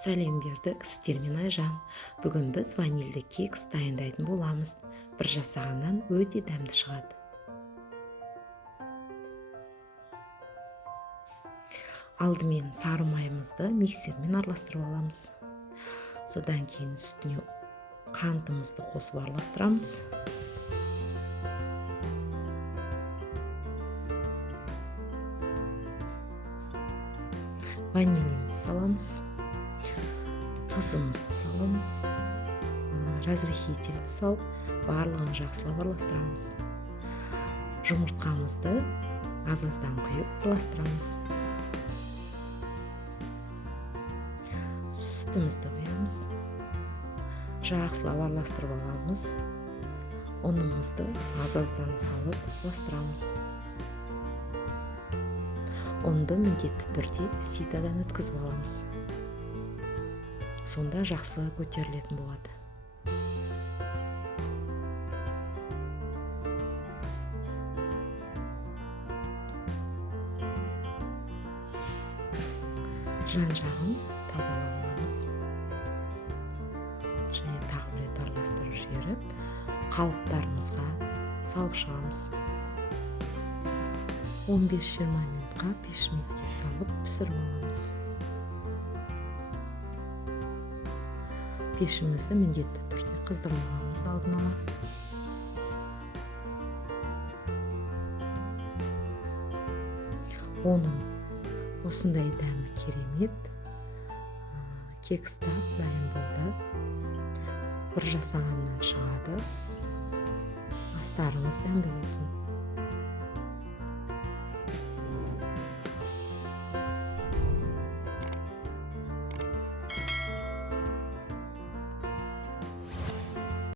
Сәлем бердік, сіздермен Айжан. Бүгін біз ванильді кекс дайындайтын боламыз. Бір жасағаннан өте дәмді шығады. Алдымен сары майымызды миксермен араластырып аламыз. Содан кейін үстіне қантымызды қосып араластырамыз. Ванилимізді саламыз. Тұзымызды саламыз. Разрыхительді салып, барлығын жақсылап араластырамыз. Жұмыртқамызды аз-аздан құйып араластырамыз. Сүтімізді құямыз. Жақсылап араластырып аламыз. Ұнымызды аз-аздан салып араластырамыз. Ұнды міндетті түрде ситадан өткізіп аламыз. Сонда жақсы көтерілетін болады. Жан-жағын тазалап аламыз. Және тағы бір рет араластырып жіберіп, қалыптарымызға салып шығамыз. 15-20 минутқа пешімізге салып пісіріп аламыз. Пешімізді міндетті түрде қыздырып аламыз алдын ала. Оның осындай дәмі керемет. Кекс дайын болды. Бір жасағаннан шығады. Астарыңыз дәмді болсын.